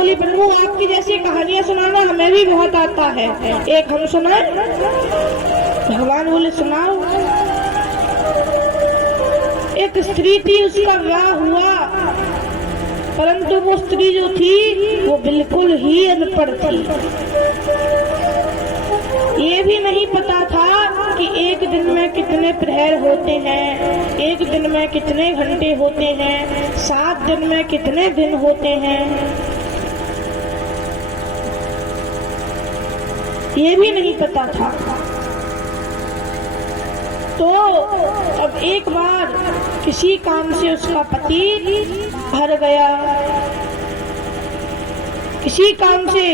बोली प्रभु आपकी जैसी कहानियां सुनाना हमें भी बहुत आता है, एक हम सुनाए। भगवान बोले सुनाओ। एक स्त्री थी, उसका विवाह हुआ, परंतु वो स्त्री जो थी वो बिल्कुल ही अनपढ़ थी। ये भी नहीं पता था कि एक दिन में कितने प्रहर होते हैं, एक दिन में कितने घंटे होते हैं, 7 दिन में कितने दिन होते हैं, ये भी नहीं पता था। तो अब एक बार किसी काम से उसका पति हार गया, किसी काम से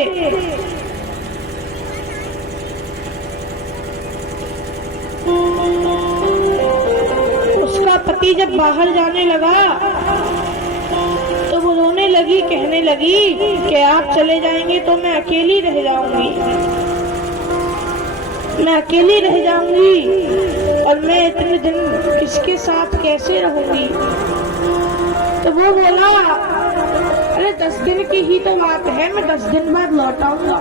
उसका पति जब बाहर जाने लगा तो वो रोने लगी, कहने लगी कि आप चले जाएंगे तो मैं अकेली रह जाऊंगी, मैं अकेली रह जाऊंगी और मैं इतने दिन किसके साथ कैसे रहूंगी। तो वो बोला अरे 10 दिन की ही तो बात है, मैं 10 दिन बाद लौट आऊंगा।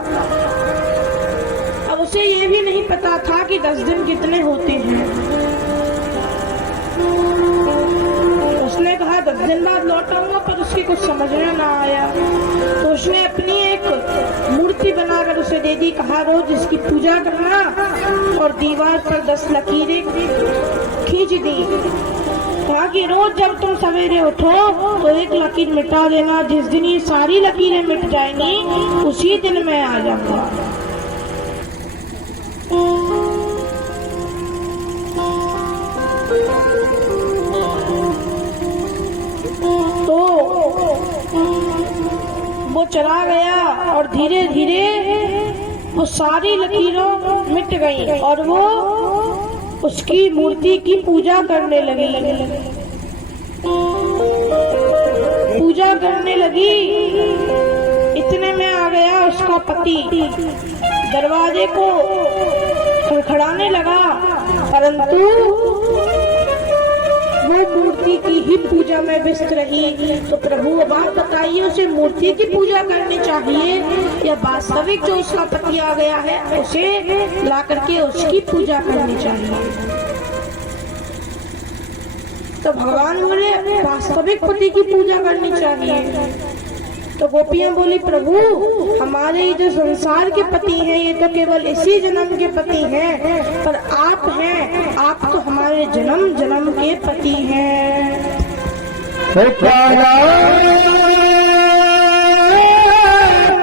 अब उसे ये भी नहीं पता था कि 10 दिन कितने होते हैं। उसने कहा 10 दिन बाद लौट आऊंगा, पर उसकी कुछ समझ में ना आया। तो उसने अपनी एक मूर्ति बनाकर उसे दे दी, कहा रोज इसकी पूजा करना, और दीवार पर 10 लकीरें खींच दी। कहा कि रोज जब तुम सवेरे उठो तो एक लकीर मिटा देना, जिस दिन ये सारी लकीरें मिट जाएंगी उसी दिन मैं आ जाऊंगा। तो वो चला गया और धीरे धीरे वो सारी लकीरों मिट गई और वो उसकी मूर्ति की पूजा करने लगी, पूजा करने लगी। इतने में आ गया उसका पति, दरवाजे को खड़खड़ाने लगा, परंतु वो मूर्ति की ही पूजा में व्यस्त रही। तो प्रभु अब आप बताइए, उसे मूर्ति की पूजा करनी चाहिए या वास्तविक जो उसका पति आ गया है उसे ला करके उसकी पूजा करनी चाहिए। तो भगवान बोले वास्तविक पति की पूजा करनी चाहिए। तो गोपियां बोली प्रभु हमारे जो संसार के पति हैं ये तो केवल इसी जन्म के पति हैं, पर आप हैं, आप तो हमारे जन्म जन्म के पति हैं।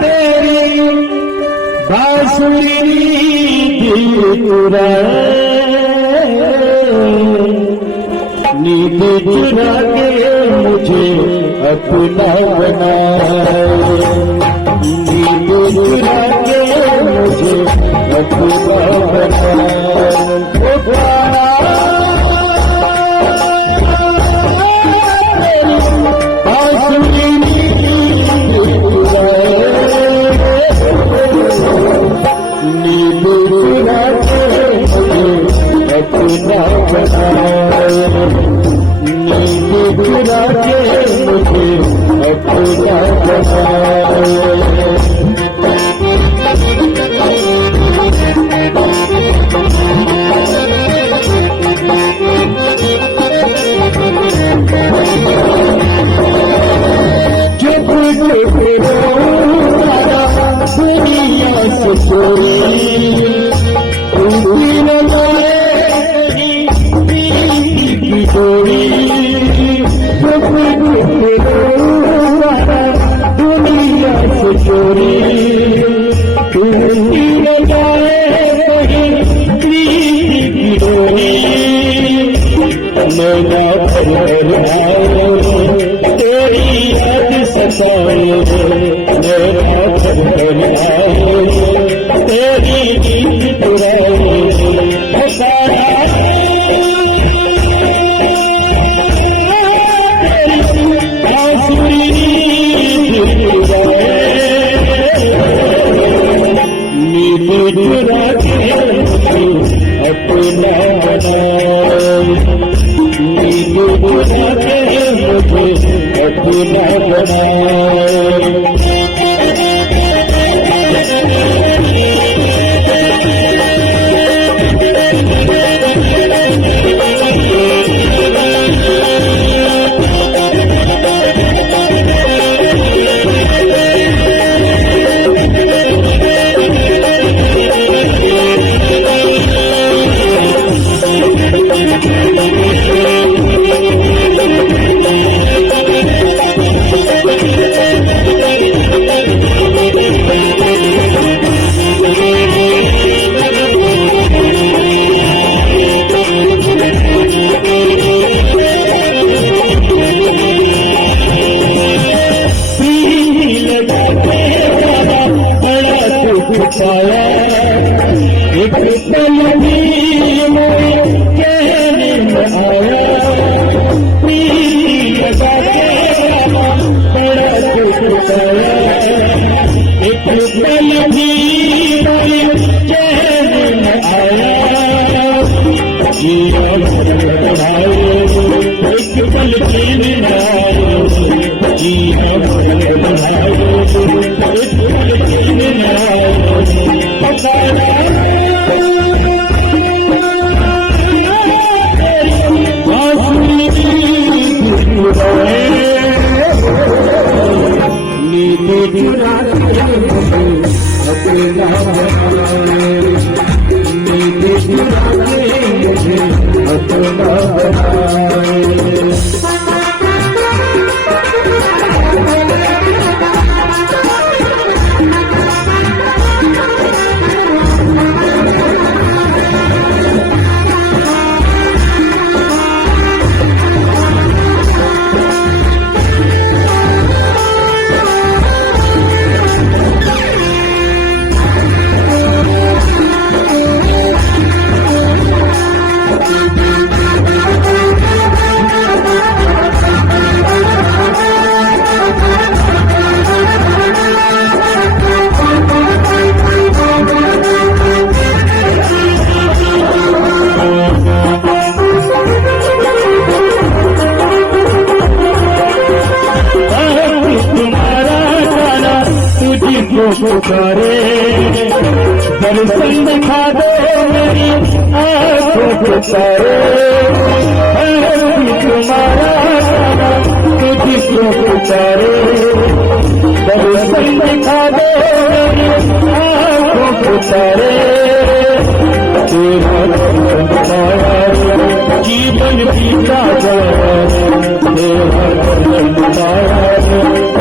तेरी बांसुरी नींद चुरा के मुझे अपना बना, नींद चुरा के मुझे अपना बना। बांसुरी नींद चुरा के मुझे अपना बना, नींद चुरा के मुझे अपना बना। जब दुनिया से चोरी चोरी दुनिया से चोरी मेरा तेरी याद सताए, मेरा तेरी नींद चुराए। नींद चुरा के अपना बनाए, नींद चुरा के मुझे अपना बनाए। पल भी मोए चैन न आया, प्रीति लगा के बड़ा दुख आया। एक पल भी मोए चैन न आया, जिया बढ़ाए एक पल भी न आया, जिया बढ़ाए एक पल भी न आया। पुकारे दर्शन दिखा दो मेरी आंखों को तारे, तुम्हारा तुझको पुकारे दर्शन दिखा दो मेरी आंखों को तारे। तेरा जीवन बीता जाए, तेरा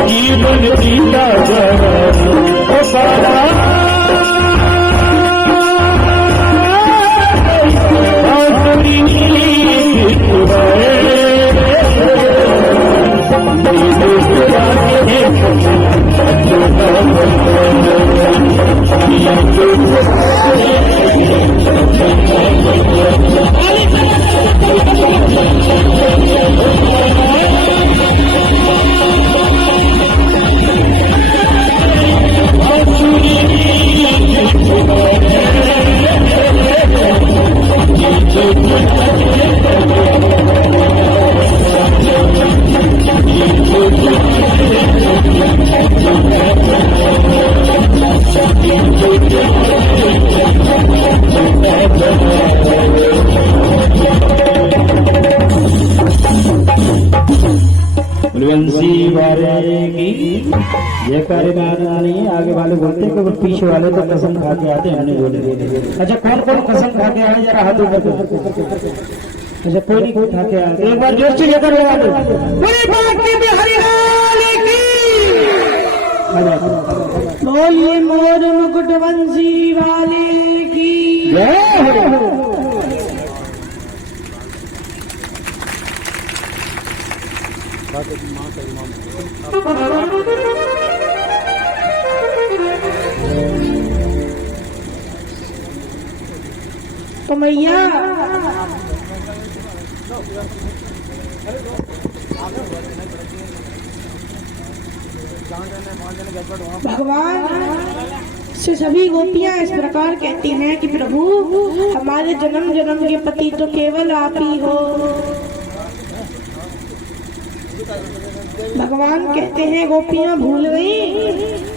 जीवन बीता जाए। ये कार्यवाही नहीं, आगे वाले बोलते हैं कि पीछे वाले तो कसम खा के आते हैं, हमने बोले। अच्छा कौन कौन कसम खा के आए जरा हाथ ऊपर करो। अच्छा कोई नहीं कोई खा के आए, एक बार जोर से लेकर लगा दो। बोलिए मोर मुकुट बंसी वाले की। तो मैया भगवान से सभी गोपियां इस प्रकार कहती हैं कि प्रभु हमारे जन्म जन्म के पति तो केवल आप ही हो। भगवान कहते हैं गोपियां भूल गई,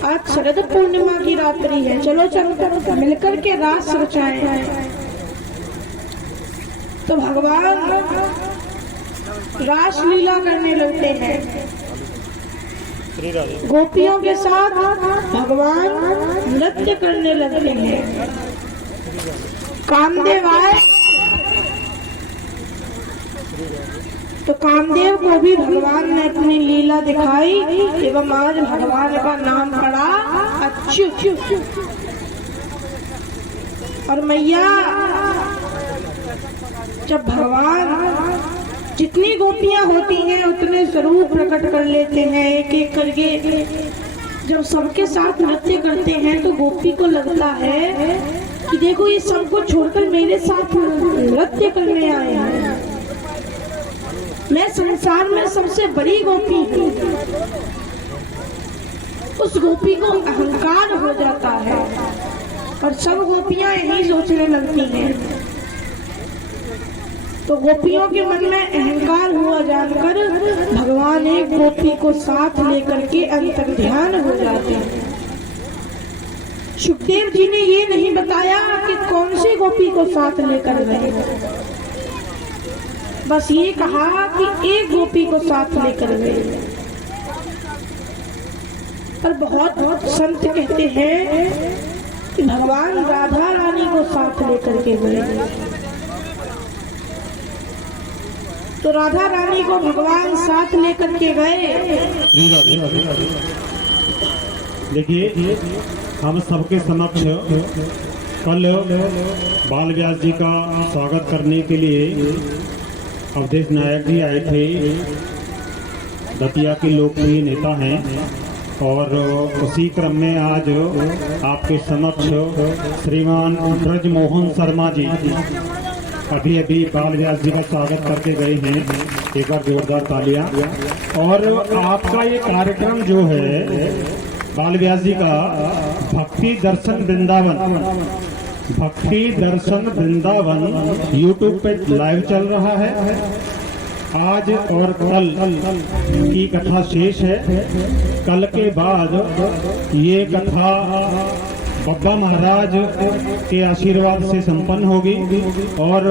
आज शरद पूर्णिमा की रात्रि है, चलो चलकर मिलकर के रास रचाएं। तो भगवान रास लीला करने लगते हैं, गोपियों के साथ भगवान नृत्य करने लगते हैं। कामदेव आए तो कामदेव को भी भगवान ने अपनी लीला दिखाई एवं आज भगवान का नाम पड़ा अच्युत। और मैया जब भगवान जितनी गोपियां होती हैं उतने स्वरूप प्रकट कर लेते हैं एक एक करके। जब सबके साथ नृत्य करते हैं तो गोपी को लगता है कि देखो ये सबको छोड़कर मेरे साथ नृत्य करने आए हैं। मैं संसार में सबसे बड़ी गोपी हूँ। उस गोपी को अहंकार हो जाता है और सब गोपियां यही सोचने लगती हैं। तो गोपियों के मन में अहंकार हुआ जानकर भगवान एक गोपी को साथ लेकर के अंतर्ध्यान हो जाते हैं। सुखदेव जी ने ये नहीं बताया कि कौन सी गोपी को साथ लेकर गए, बस ये कहा कि एक गोपी को साथ लेकर गए। पर बहुत संत कहते हैं कि भगवान राधा रानी को साथ लेकर के गए। तो राधा रानी को भगवान साथ लेकर के गए। देखिए, हम सबके समक्ष कल बाल व्यास जी का स्वागत करने के लिए अवधेश नायक जी आए थे। दतिया के लोकप्रिय नेता हैं और उसी क्रम में आज आपके समक्ष श्रीमान ब्रजमोहन शर्मा जी अभी अभी बाल व्यास जी का स्वागत करके गए हैं। एक बार जोरदार तालियां। और आपका ये कार्यक्रम जो है बाल व्यास जी का भक्ति दर्शन वृंदावन यूट्यूब पे लाइव चल रहा है। आज और कल की कथा शेष है। कल के बाद ये कथा बब्बा महाराज के आशीर्वाद से संपन्न होगी और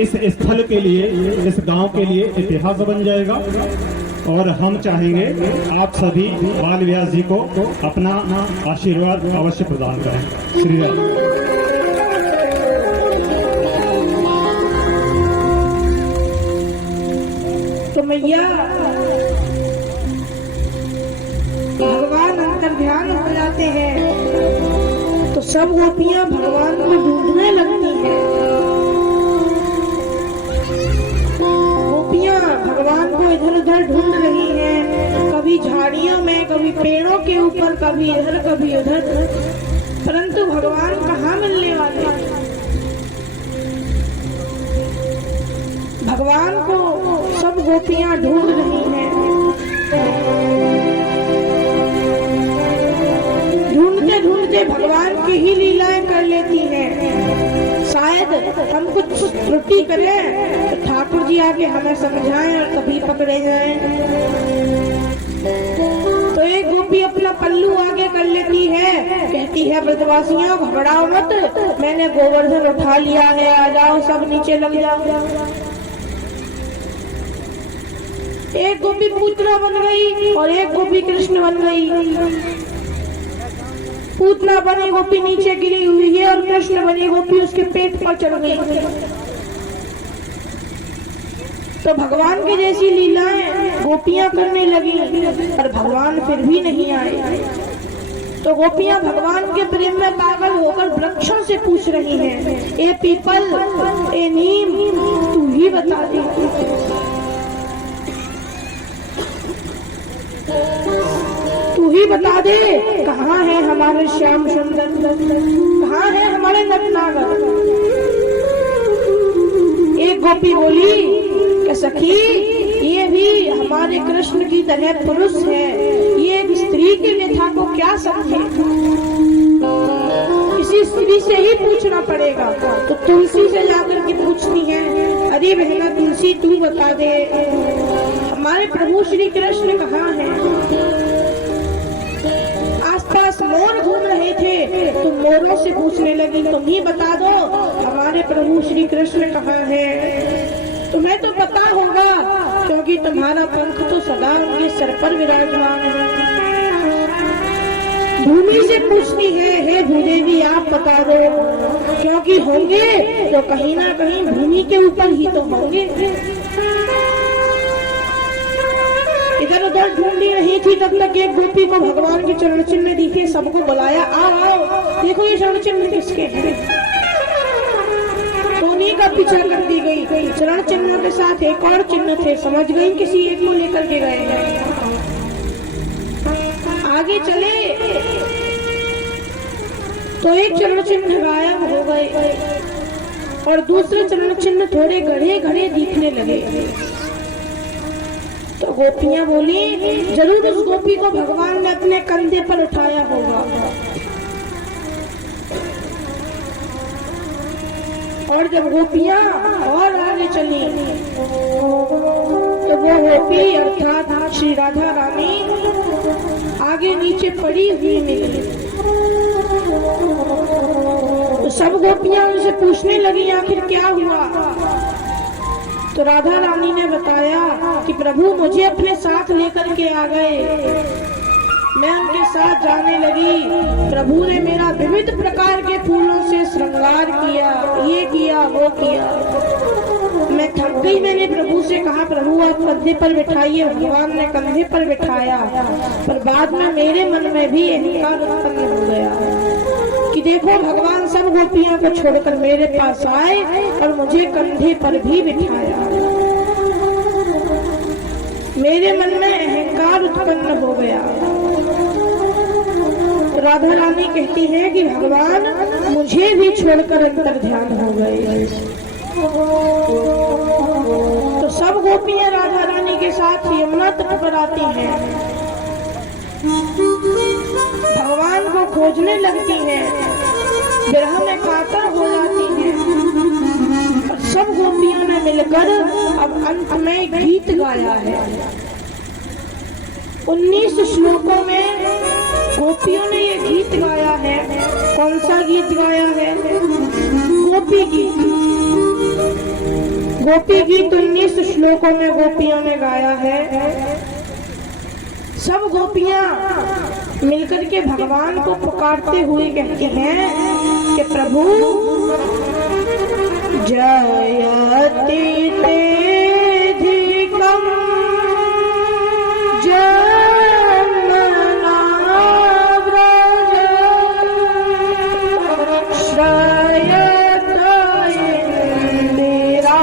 इस स्थल के लिए, इस गांव के लिए इतिहास बन जाएगा। और हम चाहेंगे आप सभी बाल व्यास जी को अपना आशीर्वाद अवश्य प्रदान करें। श्री राम। तो मैया भगवान अंतर्ध्यान हो जाते हैं तो सब गोपियां भगवान को ढूंढने लगती हैं। गोपियां भगवान को इधर उधर ढूंढ रही हैं, कभी झाड़ियों में, कभी पेड़ों के ऊपर, कभी इधर कभी उधर, परंतु भगवान कहाँ मिलने वाले। भगवान को सब गोपियां ढूंढ रही हैं। ढूंढते ढूंढते भगवान की ही लीलाएं कर लेती हैं। शायद हम कुछ त्रुटि करें तो ठाकुर जी आके हमें समझाएं और कभी पकड़े जाएं। तो एक गोपी अपना पल्लू आगे कर लेती है, कहती है ब्रजवासियों घबराओ मत, मैंने गोवर्धन उठा लिया है, आ जाओ सब नीचे लग जाओ। एक गोपी पूतना बन गई और एक गोपी कृष्ण बन गई। पूतना बनी गोपी नीचे गिरी हुई है और कृष्ण बनी गोपी उसके पेट पर चढ़ गई। तो भगवान की जैसी लीलाएं गोपियां करने लगी, पर भगवान फिर भी नहीं आए। तो गोपियां भगवान के प्रेम में पागल होकर वृक्षों से पूछ रही हैं, ए पीपल, ए नीम, तू ही बता दे, तू ही बता दे, कहाँ है हमारे श्याम सुंदर, कहाँ है हमारे नटनागर। एक गोपी बोली कि सखी, ये भी हमारे कृष्ण की तरह पुरुष है, ये एक स्त्री की व्यथा को क्या समझे, किसी स्त्री से ही पूछना पड़ेगा। तो तुलसी से जाकर के पूछती है, अरे बहना तुलसी तू बता दे, हमारे प्रभु श्री कृष्ण कहाँ हैं। आसपास मोर घूम रहे थे तो मोरों से पूछने लगी, तुम ही बता दो हमारे प्रभु श्री कृष्ण कहाँ हैं। तुम्हें तो पता होगा क्योंकि तुम्हारा पंख तो सदा उनके सर पर विराजमान है। भूमि से पूछती है, हे भूदेवी आप बता दो, क्योंकि होंगे तो कहीं ना कहीं भूमि के ऊपर ही तो होंगे। इधर उधर ढूंढी रही थी, तब तक एक गोपी को भगवान के चरण चिन्ह दिखे, सबको बुलाया, आओ देखो ये चरण चिन्ह किसके हैं। उन्हीं का पीछा कर दी गई। चरण चिन्ह के साथ एक और चिन्ह थे, समझ गई किसी एक को लेकर के गए हैं। आगे चले तो एक चरण चिन्ह गायब हो गए और दूसरे चरण चिन्ह थोड़े गढ़े गढ़े दिखने लगे। तो गोपियां बोली, जरूर उस गोपी को भगवान ने अपने कंधे पर उठाया होगा। और जब गोपियां और आगे चली तो वो गोपी अर्थात श्री राधा रानी आगे नीचे पड़ी हुई मिली। तो सब गोपियां उनसे पूछने लगी आखिर क्या हुआ। तो राधा रानी ने बताया कि प्रभु मुझे अपने साथ लेकर के आ गए, मैं उनके साथ जाने लगी। प्रभु ने मेरा विविध प्रकार के फूलों से श्रृंगार किया, ये किया वो किया। मैं थक गई, मैंने प्रभु से कहा प्रभु आप कंधे पर बिठाइए। भगवान ने कंधे पर बिठाया, पर बाद में मेरे मन में भी अहंकार उत्पन्न हो गया कि देखो भगवान सब गोपियों को छोड़कर मेरे पास आए और मुझे कंधे पर भी बिठाया। मेरे मन में अहंकार उत्पन्न हो गया। राधा रानी कहती है कि भगवान मुझे भी छोड़कर अंतर ध्यान हो गए। तो सब गोपियां राधा रानी के साथ यमुना तट पर आती हैं, भगवान को खोजने लगती हैं, विरह में कातर हो जाती हैं। और सब गोपियों ने मिलकर अब अंत में गीत गाया है। 19 श्लोकों में गोपियों ने ये गीत गाया है। कौन सा गीत गाया है? गोपी गीत। गोपी गीत 19 श्लोकों में गोपियों ने गाया है। सब गोपियां मिलकर के भगवान को पुकारते हुए कहते हैं कि प्रभु जयति तेधिकम जमना व्रज श्रयत इंदिरा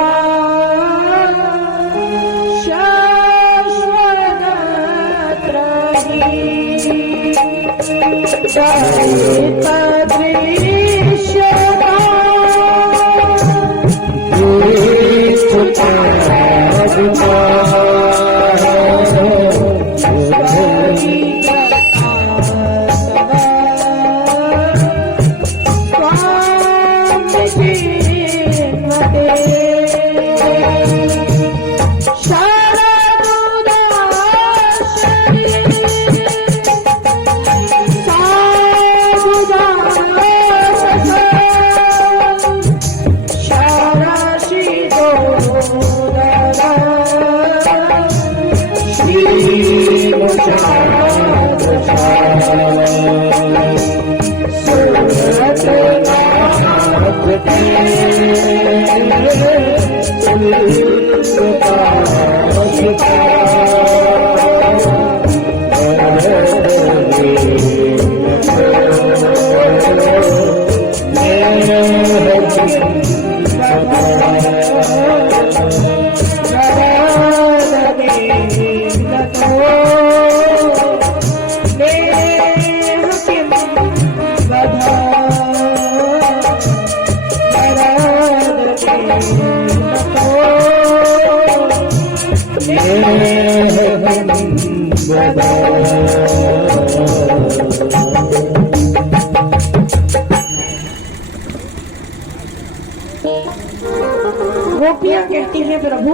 गोपियां कहती हैं प्रभु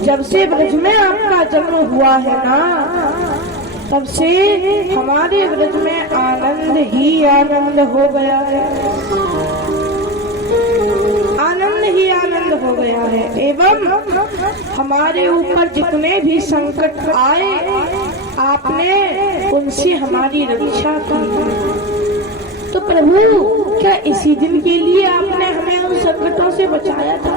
जब से ब्रज में आपका जन्म हुआ है ना, तब से हमारे ब्रज में आनंद ही आनंद हो गया है, आनंद ही आनंद हो गया है। एवं हमारे ऊपर जितने भी संकट आए आपने उनसे हमारी रक्षा की। तो प्रभु क्या इसी दिन के लिए आपने हमें उन संकटों से बचाया था?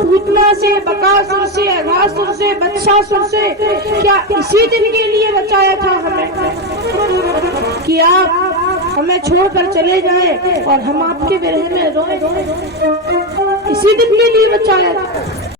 पूतना से, बकासुर से, अघासुर से, बत्सासुर से क्या इसी दिन के लिए बचाया था हमें कि आप हमें छोड़कर चले जाए और हम आपके विरह में रोए? इसी दिन के लिए बचाया था।